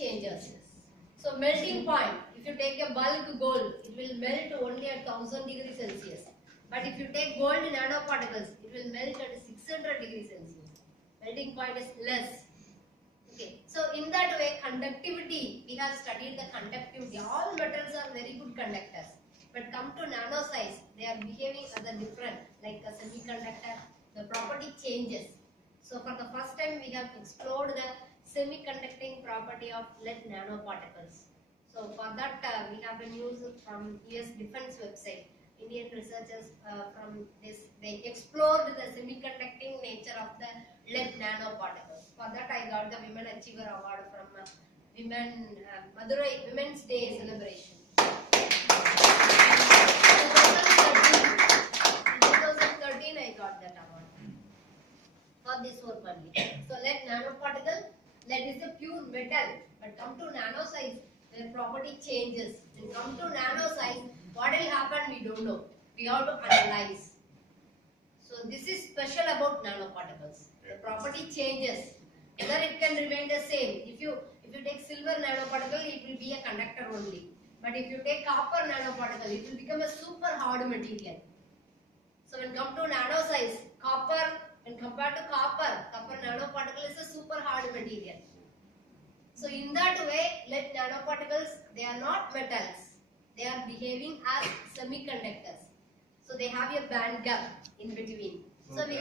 changes. So melting point, if you take a bulk gold, it will melt only at 1000 degrees Celsius. But if you take gold nanoparticles, it will melt at 600 degrees Celsius. Melting point is less. Okay, so in that way, conductivity, we have studied the conductivity. All metals are very good conductors. But come to nano size, they are behaving as a different, like a semiconductor, the property changes. So for the first time, we have explored the semiconducting property of lead nanoparticles. So for that, we have been used from US Defense website. Indian researchers from this, they explored the semiconducting nature of the lead nanoparticles. For that, I got the Women Achiever Award from Madurai Women's Day celebration. In 2013, I got that award for this work only. So lead nanoparticle, lead is a pure metal, but come to nano size, their property changes. When come to nano size, what will happen we don't know. We have to analyze. So this is special about nanoparticles. The property changes. Whether it can remain the same. If you take silver nanoparticle, it will be a conductor only. But if you take copper nanoparticle, it will become a super hard material. So when come to nano size, copper, when compared to copper nanoparticle is a super hard material. So in that way, lead nanoparticles, they are not metals. They are behaving as semiconductors. So they have a band gap in between. So the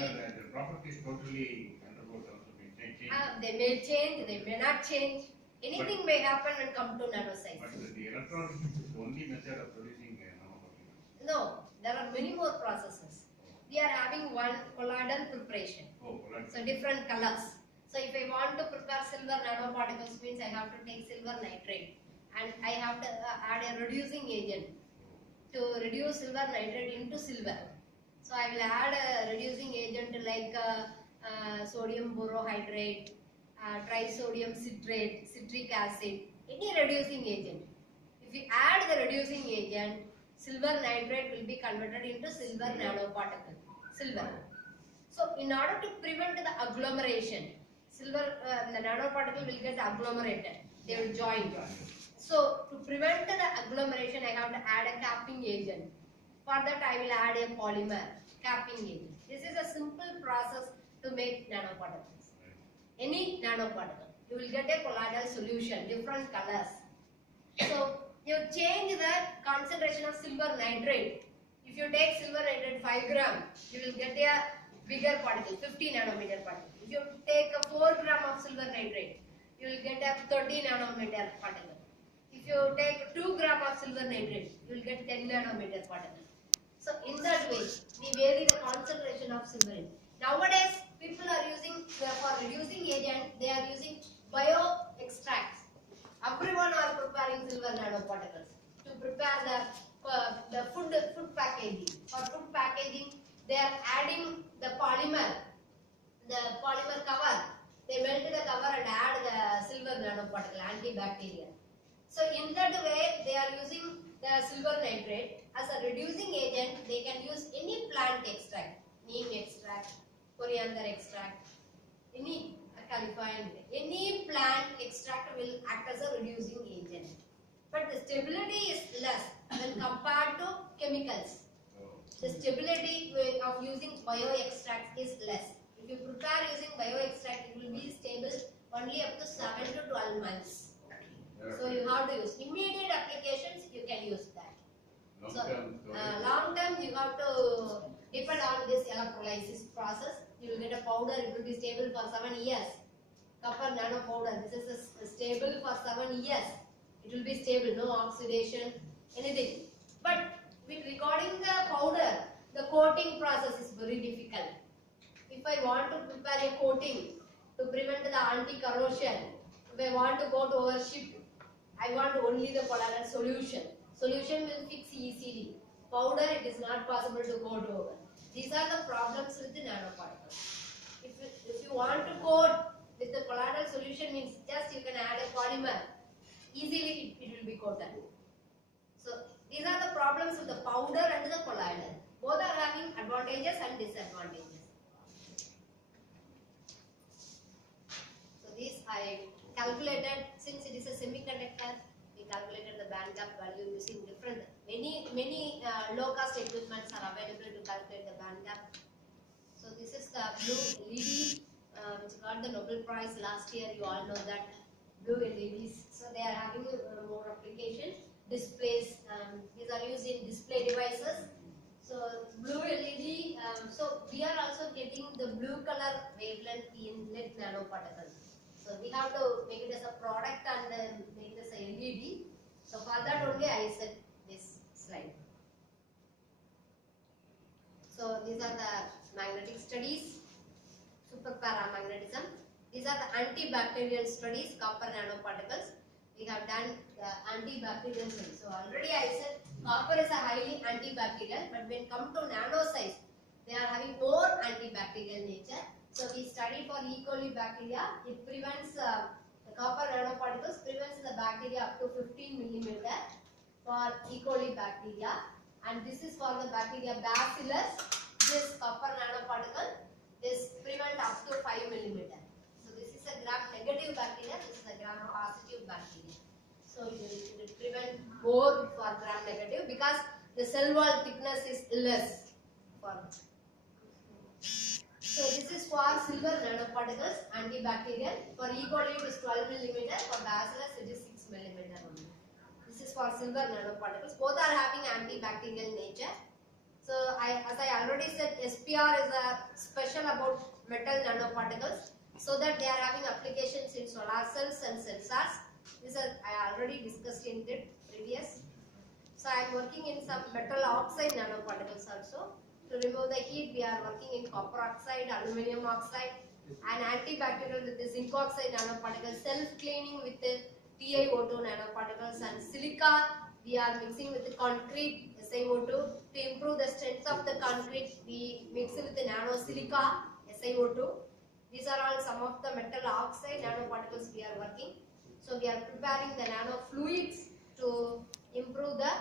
properties totally undergo change. They may change, they may not change. Anything may happen when come to nano size. But the electronics is the only method of producing nanoparticles. No, there are many more processes. We are having one colloidal preparation. Oh, colloidal. So different colors. So if I want to prepare silver nanoparticles, means I have to take silver nitrate and I have to add a reducing agent to reduce silver nitrate into silver. So I will add a reducing agent like sodium borohydrate, trisodium citrate, citric acid, any reducing agent. If you add the reducing agent, silver nitrate will be converted into silver nanoparticle. Silver. So in order to prevent the agglomeration, silver the nanoparticle will get agglomerated. They will join. So to prevent the agglomeration, I have to add a capping agent. For that, I will add a polymer capping agent. This is a simple process to make nanoparticles. Any nanoparticle, you will get a colloidal solution, different colors. So you change the concentration of silver nitrate. If you take silver nitrate 5 gram, you will get a bigger particle, 50 nanometer particle. If you take a 4 gram of silver nitrate, you will get a 30 nanometer particle. If you take 2 gram of silver nitrate, you will get 10 nanometer particle. So in that way, we vary the concentration of silver. Nowadays, people are using, for reducing agent, they are using bio extracts. Everyone are preparing silver nanoparticles to prepare the food packaging. For food packaging, they are adding the polymer cover. They melt the cover and add the silver nanoparticle, antibacterial. So in that way, they are using the silver nitrate as a reducing agent. They can use any plant extract, neem extract, coriander extract, any any plant extract will act as a reducing agent. But the stability is less when compared to chemicals. The stability of using bioextract is less. If you prepare using bioextract, it will be stable only up to 7 to 12 months. So you have to use immediate applications. You can use that. Long term, you have to depend on this electrolysis process. You will get a powder. It will be stable for 7 years. Copper nano powder. This is stable for 7 years. It will be stable, no oxidation, anything. But with regarding the powder, the coating process is very difficult. If I want to prepare a coating to prevent the anti-corrosion, if I want to go to a ship, I want only the colloidal solution. Solution will fix easily. Powder, it is not possible to coat over. These are the problems with the nanoparticles. If you want to coat with the colloidal solution, means just you can add a polymer. Easily it will be coated. So these are the problems with the powder and the colloidal. Both are having advantages and disadvantages. So this I calculated, since it is a band gap value using different many low cost equipments are available to calculate the band gap. So this is the blue LED which got the Nobel Prize last year. You all know that blue LEDs. So they are having more application. Displays. These are used in display devices. So blue LED. So we are also getting the blue color wavelength in lead nanoparticles. So we have to make it as a product and make it as a LED. So for that only I said this slide. So these are the magnetic studies, superparamagnetism. These are the antibacterial studies, copper nanoparticles. We have done the antibacterial studies. So already I said copper is a highly antibacterial, but when come to nano size, they are having more antibacterial nature. So we studied for E. coli bacteria. It prevents the copper nanoparticles prevents the bacteria up to 15 millimeter for E. coli bacteria, and this is for the bacteria Bacillus. This copper nanoparticle this prevent up to 5 millimeter. So this is a gram negative bacteria. This is a gram positive bacteria. So it will prevent more for gram negative because the cell wall thickness is less for. So this is for silver nanoparticles, antibacterial. For E. coli it is 12 millimeter. For Bacillus it is 6 millimeter only. This is for silver nanoparticles. Both are having antibacterial nature. So as I already said, SPR is a special about metal nanoparticles, so that they are having applications in solar cells and sensors. This I already discussed in the previous. So I am working in some metal oxide nanoparticles also. To remove the heat, we are working in copper oxide, aluminum oxide, and antibacterial with the zinc oxide nanoparticles, self-cleaning with the TiO2 nanoparticles, and silica we are mixing with the concrete SiO2 to improve the strength of the concrete. We mix it with the nano silica SiO2. These are all some of the metal oxide nanoparticles we are working. So we are preparing the nano fluids to improve the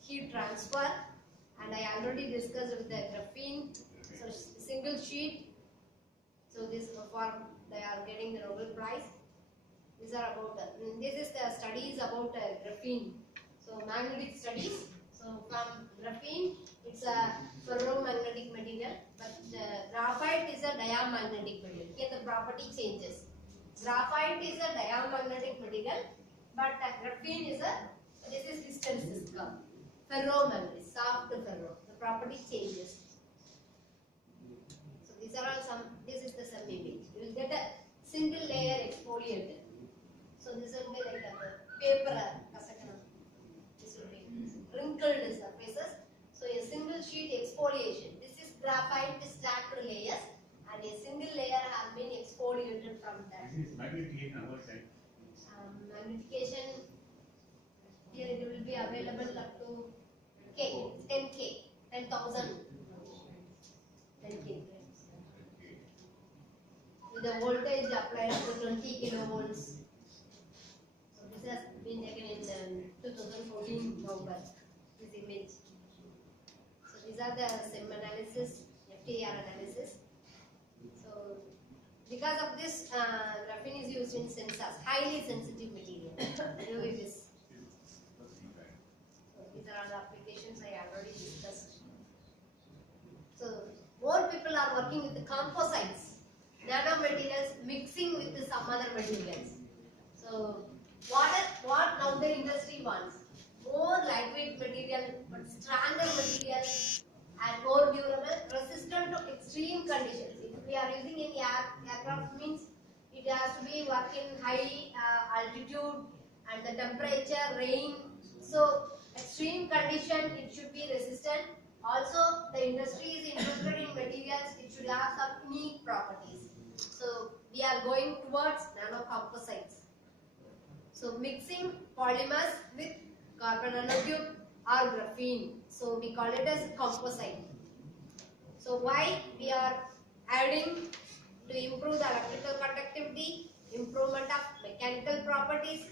heat transfer. And I already discussed with the graphene. So single sheet. So this for they are getting the Nobel Prize. These are about this is the studies about graphene. So magnetic studies. So from graphene, it's a ferromagnetic material, but graphite is a diamagnetic material. Here the property changes. Graphite is a diamagnetic material, but graphene is a this is distance curve. Ferromagnetic, soft ferro. The property changes. So these are all some. This is the same image. You will get a single layer exfoliated. So this will be like a paper. This will be wrinkled surfaces. So a single sheet exfoliation. This is graphite stacked layers, and a single layer has been exfoliated from that. This is magnification our side. Magnification. Here it will be available up to 10K, 10,000. 10K. With the voltage applied to 20 kilovolts. So this has been taken in 2014 November. This image. So these are the SEM analysis, FTIR analysis. So because of this, graphene is used in sensors, highly sensitive material. UVs. These are all the applications I already discussed. So more people are working with the composites, nanomaterials mixing with some other materials. So what now the industry wants? More lightweight material, but stronger material and more durable, resistant to extreme conditions. If we are using any aircraft, means it has to be work in high altitude and the temperature, rain. So extreme condition, it should be resistant. Also, the industry is interested in materials, it should have some unique properties. So we are going towards nanocomposites. So mixing polymers with carbon nanotube or graphene. So we call it as composite. So why we are adding to improve the electrical conductivity, improvement of mechanical properties,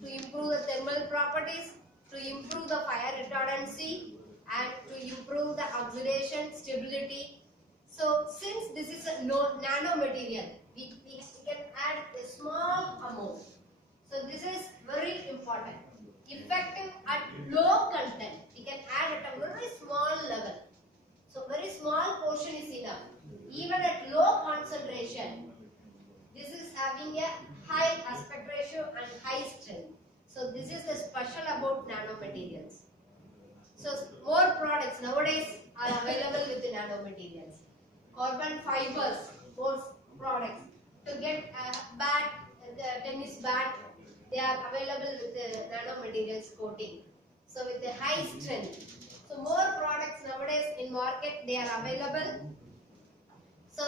to improve the thermal properties, to improve the fire retardancy, and to improve the oxidation stability. So since this is a nano material, we can add a small amount. So this is very important. Effective at high strength. So this is the special about nanomaterials. So more products nowadays are available with the nanomaterials. Carbon fibers, more products. To get a bat, the tennis bat, they are available with the nanomaterials coating. So with the high strength. So more products nowadays in market they are available. So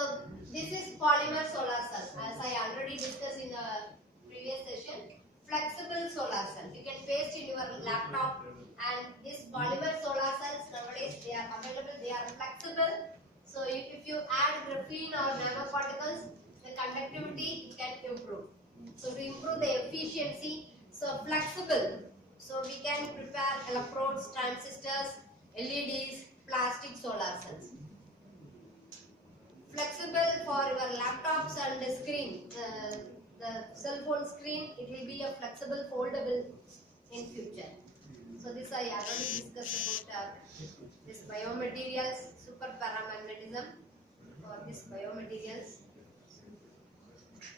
this is polymer solar cell. As I already discussed in the previous session, flexible solar cell. You can paste in your laptop, and these polymer solar cells nowadays they are available. They are flexible. So if you add graphene or nanoparticles, the conductivity can improve. So to improve the efficiency, so flexible. So we can prepare electrodes, transistors, LEDs, plastic solar cells. Flexible for your laptops and the screen, the cell phone screen, it will be a flexible foldable in future. So this I already discussed about this biomaterials, super paramagnetism for this biomaterials.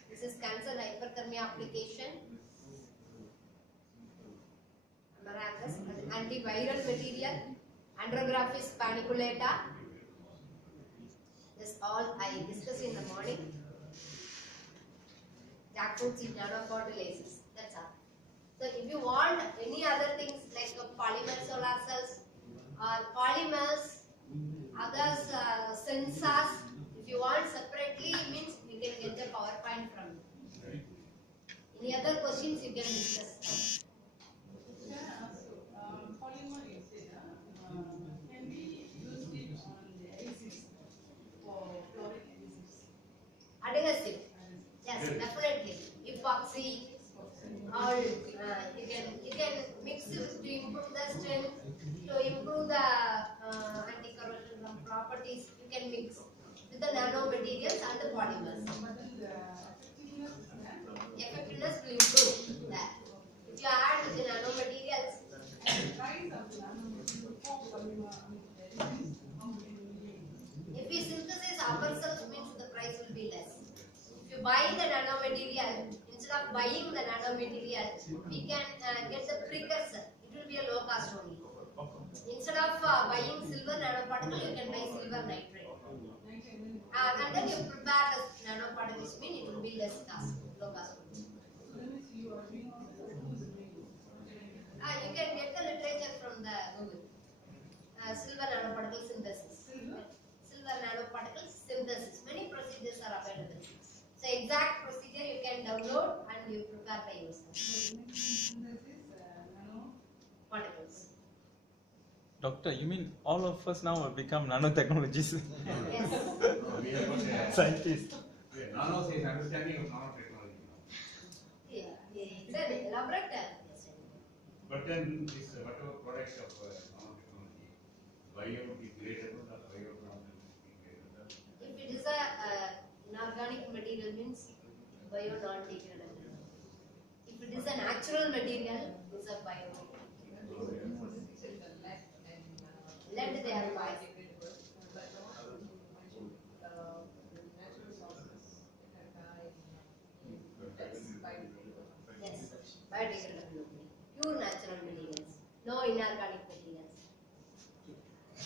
This is cancer hyperthermia application. Amaranthes, antiviral material, andrographis paniculata. This all I discussed in the morning. Jackfruit seed nanoparticles. That's all. So if you want any other things like polymer solar cells or polymers, others sensors, if you want separately, means you can get the PowerPoint from me. Any other questions you can discuss. Polymer you said, can we use it on the adhesives for fluoric adhesives? Adhesive. Yes, definitely. Epoxy. All you can mix it to improve the strength, to improve the anti-corrosion properties. You can mix with the nanomaterials and the polymers. But then the Effectiveness will improve that. If you add the nanomaterials, and the price of the nanomaterial for polymer, adhesives, how many will be? if we synthesize ourselves, means the price will be less. If you buy the nanomaterial, instead of buying the nanomaterial, we can get the precursor. It will be a low cost only. Instead of buying silver nanoparticle, you can buy silver nitrate. And then you prepare the nanoparticles, mean it will be less cost, low cost only. So that means you are doing who's doing? You can get the literature from the Google. Silver nanoparticle synthesis. Silver nanoparticle synthesis. Many procedures are available. So exact procedure you can download and you prepare by yourself. Synthesis, nano. Particles. Doctor, you mean all of us now will become nanotechnologists? Yes. We have got a Scientists. nano says understanding of nanotechnology now. Yeah. It's an elaborate But then this whatever products of nanotechnology, biodegradable or biodegradable. If it is a inorganic material, means bio non-degradable. If it is a natural material, it's a bio. Lead they are bio. Yes, biodegradable. Pure natural materials. No inorganic materials.